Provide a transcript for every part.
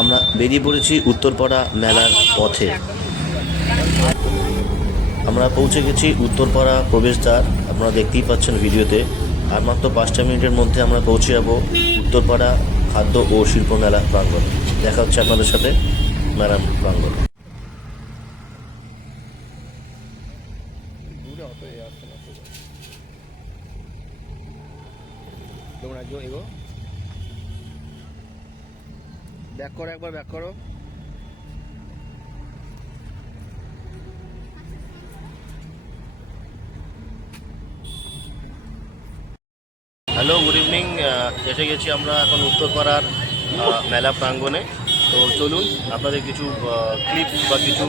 আমরা বেরিয়ে পড়েছি উত্তরপাড়া মেলার পথে। আমরা পৌঁছে গেছি উত্তরপাড়া প্রবেশদ্বার, আপনারা দেখতেই পাচ্ছেন ভিডিওতে। আর মাত্র 5টা মিনিটের মধ্যে আমরা পৌঁছে যাব উত্তরপাড়া খাদ্য ও শিল্প মেলা প্রাঙ্গণে। দেখা হচ্ছে আপনাদের সাথে মেলা প্রাঙ্গণে। ব্যাক করো, একবার ব্যাক করো। Hello, good evening. এসে গেছি আমরা এখন উত্তরপাড়ার মেলা প্রাঙ্গণে। তো চলুন আপনাদের কিছু ক্লিপ বা কিছু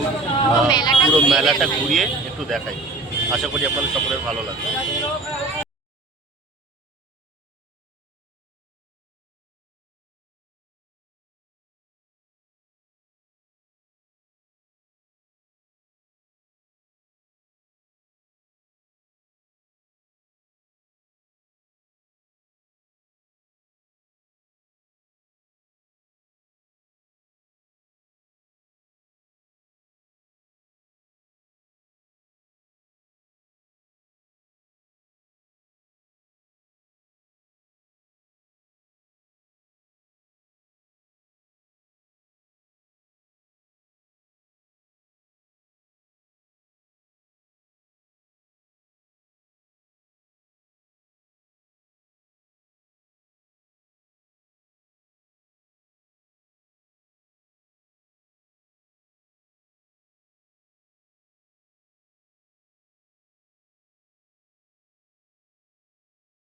পুরো মেলাটা ঘুরিয়ে একটু দেখাই। আশা করি আপনাদের সকলের ভালো লাগবে।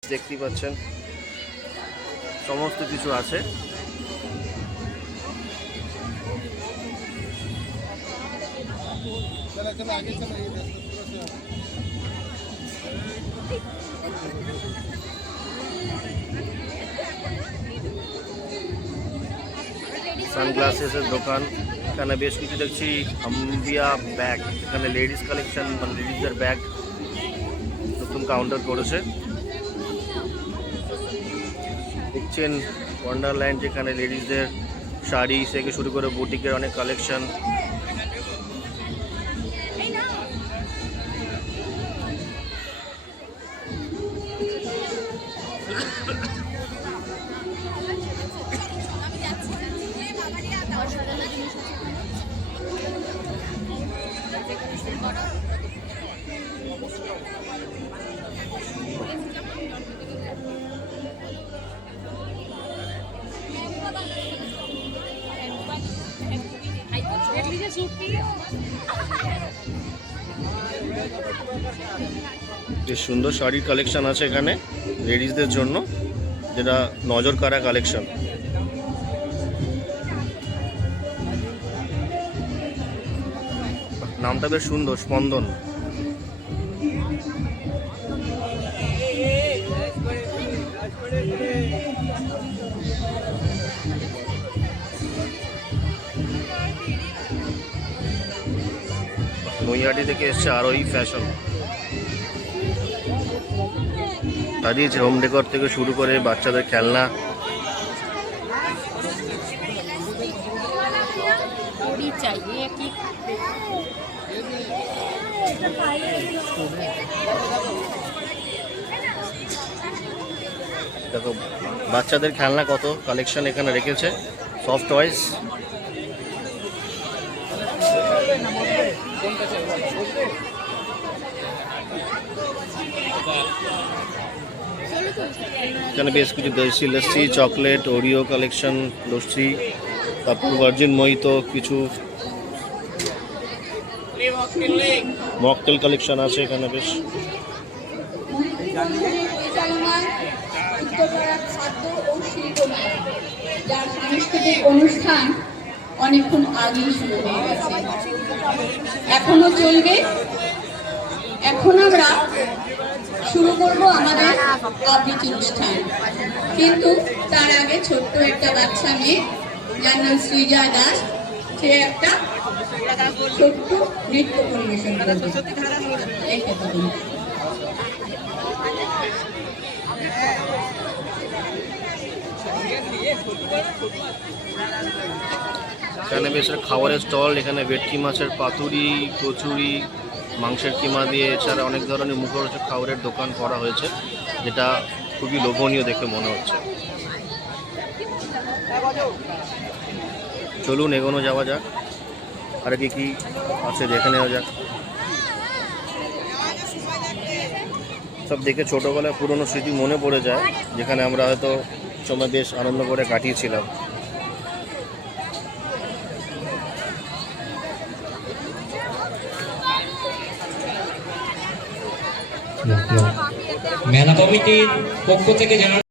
দেখতেই পাচ্ছেন সমস্ত কিছু আছে। সানগ্লাসেসের দোকান, এখানে বেশ কিছু দেখছি আম্বিয়া ব্যাগ, এখানে লেডিস কালেকশন মানে লেডিসদের ব্যাগ নতুন কাউন্টার করেছে। দেখছেন ওয়ান্ডারল্যান্ড, যেখানে লেডিসদের শাড়ি থেকে শুরু করে বুটিকের অনেক কালেকশন। বেশ সুন্দর শাড়ির কালেকশন আছে এখানে লেডিসদের জন্য, যেটা নজর কাড়া কালেকশন। নামটা বেশ সুন্দর, স্পন্দন। নৈহাটি থেকে এসছে আরোহী ফ্যাশন, সাজিয়েছে হোম ডেকর থেকে শুরু করে বাচ্চাদের খেলনা। দেখো বাচ্চাদের খেলনা কত কালেকশন এখানে রেখেছে, সফট টয়েস। এখানে বেশ কিছু দেশি lassi, chocolate, Oreo collection, lassi, তারপর ভার্জিন মোহিতো, কিছু মকটেল কালেকশন আছে এখানে বেশ। সাংস্কৃতিক অনুষ্ঠান অনেকক্ষণ আগেই শুরু হয়ে গেছে, এখনো চলবে। এখন আমরা শুরু করব আমাদের আবৃত্তি অনুষ্ঠান, কিন্তু তার আগে ছোট্ট একটা বাচ্চা মেয়ে, যার নাম সৃজা দাস, সে একটা ছোট্ট নৃত্য পরিবেশন করবে। এখানে বেশ খাবারের স্টল, এখানে ভেটকি মাছের পাতুরি, কচুরি, মাংসের কিমা দিয়ে, এছাড়া অনেক ধরনের মুখরোচক খাবারের দোকান করা হয়েছে, যেটা খুবই লোভনীয় দেখে মনে হচ্ছে। চলুন এগোনো যাওয়া যাক, আর কি কি আছে দেখে নেওয়া যাক। সব দেখে ছোটোবেলায় পুরনো স্মৃতি মনে পড়ে যায়, যেখানে আমরা হয়তো সময় বেশ আনন্দ করে কাটিয়েছিলাম। মেলা কমিটির পক্ষ থেকে জানানো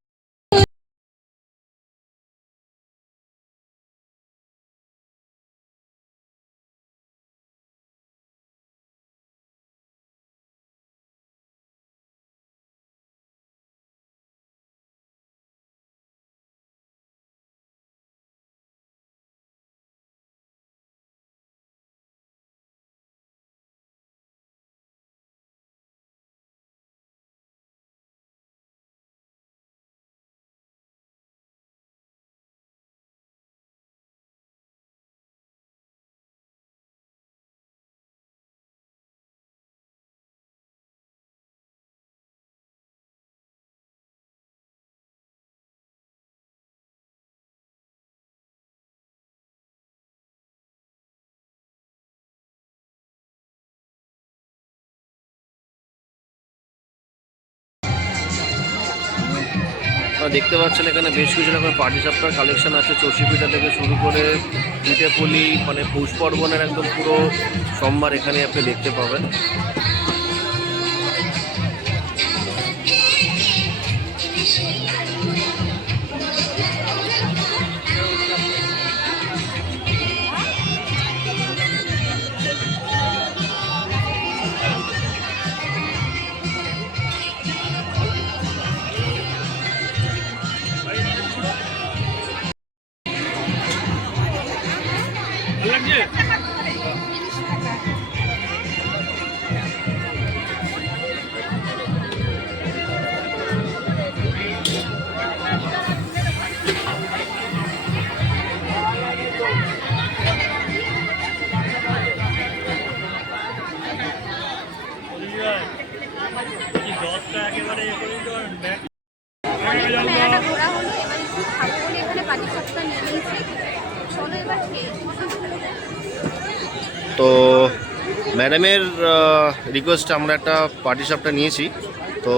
দেখতে পাচ্ছেন এখানে বেশ কিছু রকমের পার্টি সাপ্টার কালেকশন আছে, চষি পিঠা থেকে শুরু করে পিঠে পুলি, মানে পৌষ পার্বণের একদম পুরো সোমবার এখানে আপনি দেখতে পাবেন। মেলাটা ঘোরা হলো, এবার একটু খাবো বলে এখানে পাটি সাপটা নিয়ে নিয়েছি। চলো এবার খেয়ে। তো ম্যাডামের রিকোয়েস্ট আমরা একটা পার্টি সাপটা নিয়েছি, তো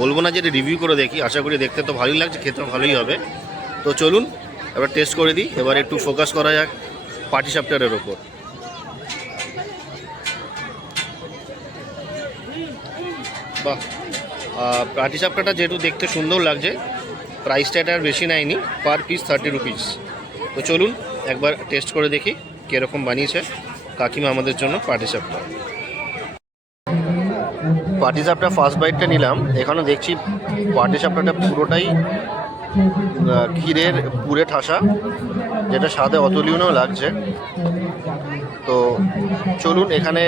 বলবো না যে এটা রিভিউ করে দেখি, আশা করি দেখতে তো ভালোই লাগছে, খেতে ভালোই হবে। তো চলুন এবার টেস্ট করে দিই, এবার একটু ফোকাস করা যাক পার্টি সাপটারের ওপর। বাহ, পার্টি সাপটাটা যেহেতু দেখতে সুন্দর লাগছে, প্রাইসটা এটা আর বেশি নেয়নি, পার পিস 30 রুপিস। তো চলুন একবার টেস্ট করে দেখি কীরকম বানিয়েছে কাকিমা আমাদের জন্য পার্টি সাপটা। পার্টি সাপটা ফার্স্ট বাইটটা নিলাম, এখানে দেখছি পার্টি সাপটাটা পুরোটাই ক্ষীরের পুরে ঠাসা, যেটা স্বাদে অতুলনীয় লাগছে। তো চলুন, এখানে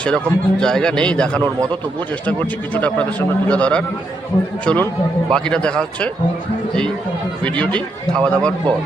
সেরকম জায়গা নেই দেখানোর মতো, তবুও চেষ্টা করছি কিছুটা আপনাদের সামনে তুলে ধরার। চলুন বাকিটা দেখা হচ্ছে এই ভিডিওটি খাওয়া দাওয়ার পর।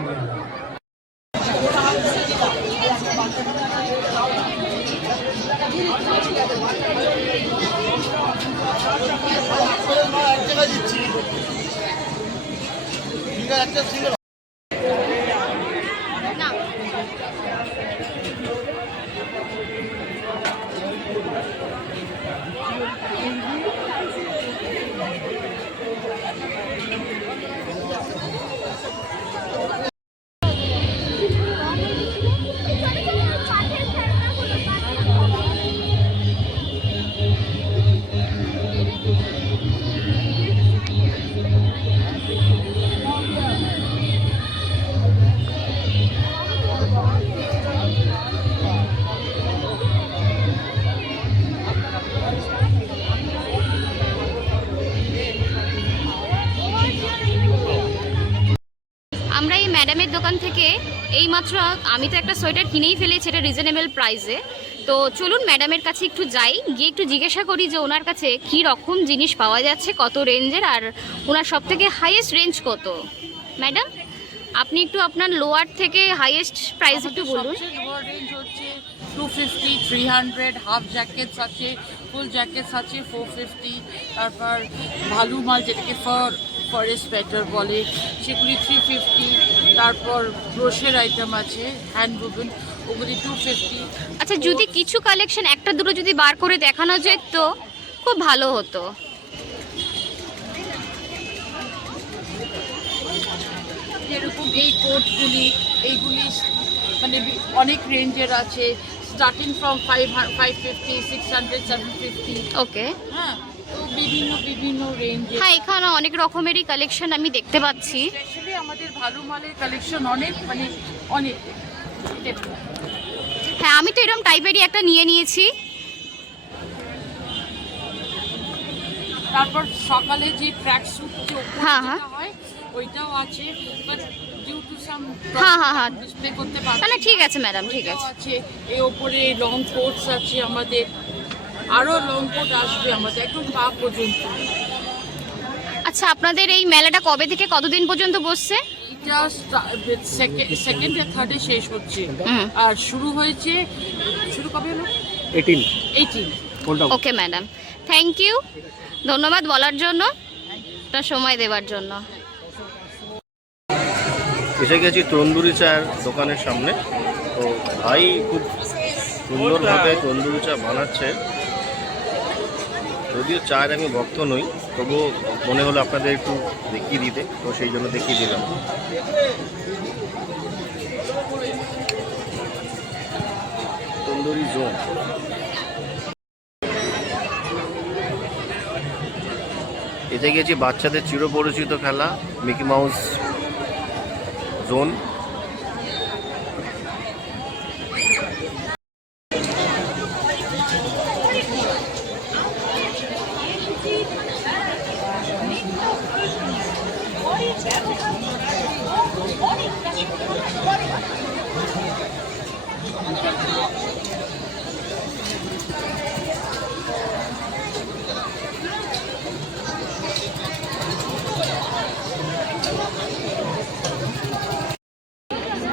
আমরা এই ম্যাডামের দোকান থেকে এইমাত্র, আমি তো একটা সোয়েটার কিনেই ফেলেছি, এটা রিজনেবল প্রাইসে। তো চলুন ম্যাডামের কাছে একটু যাই, গিয়ে একটু জিজ্ঞাসা করি যে ওনার কাছে কী রকম জিনিস পাওয়া যাচ্ছে, কত রেঞ্জের, আর ওনার সব থেকে হাইয়েস্ট রেঞ্জ কত। ম্যাডাম, আপনি একটু আপনার লোয়ার থেকে হাইয়েস্ট প্রাইস একটু বলুন। সবচেয়ে লোয়ার রেঞ্জ হচ্ছে 250, 300, হাফ জ্যাকেটস আছে, ফুল জ্যাকেটস আছে 450, তারপর ভালু মাল যেটাকে ফরেস্ট স্পেটার বলে সেগুলি 350, তারপর ক্রোশের আইটেম আছে হ্যান্ড বুবন ওগুলি 250। আচ্ছা, যদি কিছু কালেকশন একটা দুটো যদি বার করে দেখানো যেত খুব ভালো হতো। যেরকম এই কোটগুলি এইগুলি মানে অনেক রেঞ্জের আছে, স্টার্টিং ফ্রম 550, 600, 750। ওকে, হ্যাঁ, তো বিভিন্ন রেঞ্জের। হ্যাঁ এখানে অনেক রকমেরই কালেকশন আমি দেখতে পাচ্ছি। স্পেশালি আমাদের ভালো মালের কালেকশন অনেক মানে অনেক। হ্যাঁ, আমি তো এরকম টাইপেরই একটা নিয়ে নিয়েছি। তারপর সকালে যে ট্র্যাক স্যুট হ্যাঁ, হ্যাঁ। হয় ওইটাও আছে, বাট ডিউ টু সাম হ্যাঁ, হ্যাঁ, হ্যাঁ। ডিসপ্লে করতে পারছি তাহলে ঠিক আছে ম্যাডাম, ঠিক ওইটাও আছে। আছে। এর ওপরে লং কোটস আছে আমাদের, আরো লং কোট আসবে আমাদের একদম পা পর্যন্ত। আচ্ছা, আপনাদের এই মেলাটা কবে থেকে কতদিন পর্যন্ত বসছে? এটা সেকেন্ড আর থার্ডে শেষ হচ্ছে, হুম। আর শুরু কবে হলো? 18। ওকে ম্যাডাম, থ্যাংক ইউ, ধন্যবাদ বলার জন্য, আপনার সময় দেওয়ার জন্য। এসে গেছি তন্দুরি চায়ের দোকানের সামনে। তো ভাই খুব সুন্দরভাবে তন্দুরি চা বানাচ্ছে। যদিও চায়ের আমি ভক্ত নই, তবুও মনে হলো আপনাদের একটু দেখিয়ে দিতে, তো সেই জন্য দেখিয়ে দিলাম। তন্দুরি জোন। এতে গেছি বাচ্চাদের চিরপরিচিত খেলা মিকি মাউস জোন।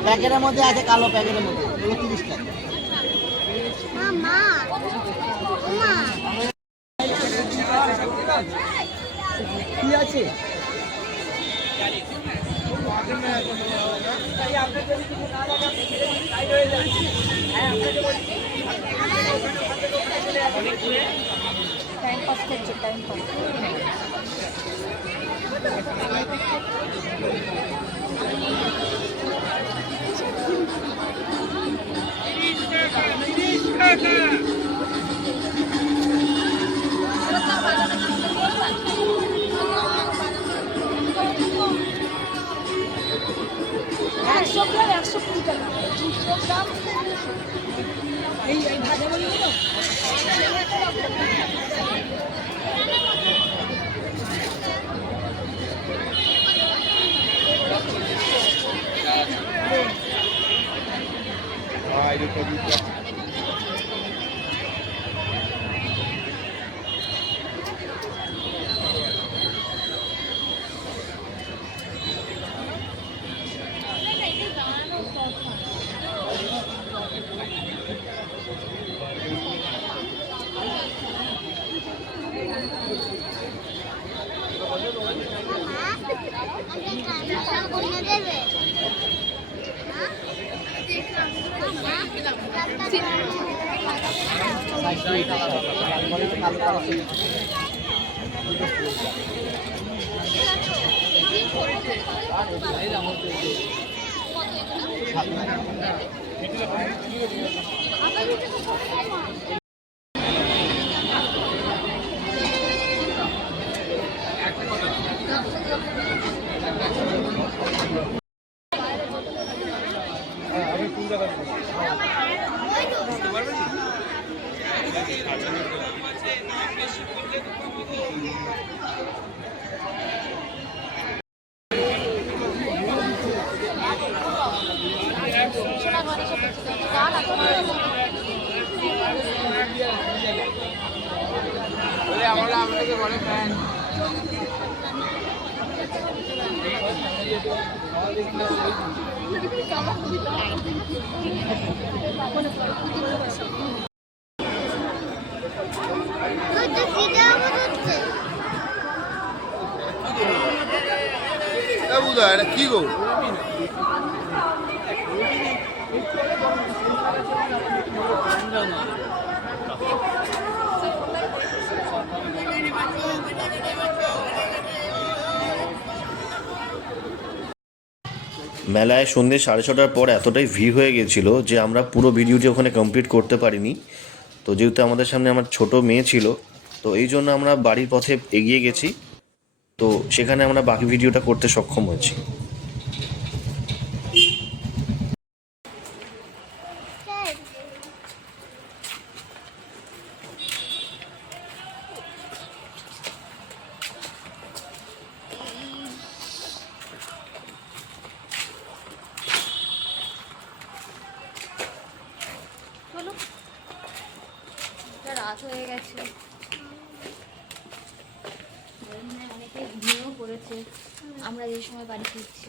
প্যাকেটের মধ্যে আছে, কালো প্যাকেটের মধ্যে 30 টাকা। কি আছে? আমাকে বলে ফ্যান এটা কি গো? মেলায় সন্ধ্যে 6:30টার পর এতটাই ভিড় হয়ে গেছিলো যে আমরা পুরো ভিডিওটি ওখানে কমপ্লিট করতে পারিনি। তো যেহেতু আমাদের সামনে আমার ছোট মেয়ে ছিল, তো এই জন্য আমরা বাড়ির পথে এগিয়ে গেছি। তো সেখানে আমরা বাকি ভিডিওটা করতে সক্ষম হয়েছি। চলো, রাত হয়ে গেছে, অনেকে ঘুমিয়েও পড়েছে, আমরা এই সময় বাড়ি ফিরছি।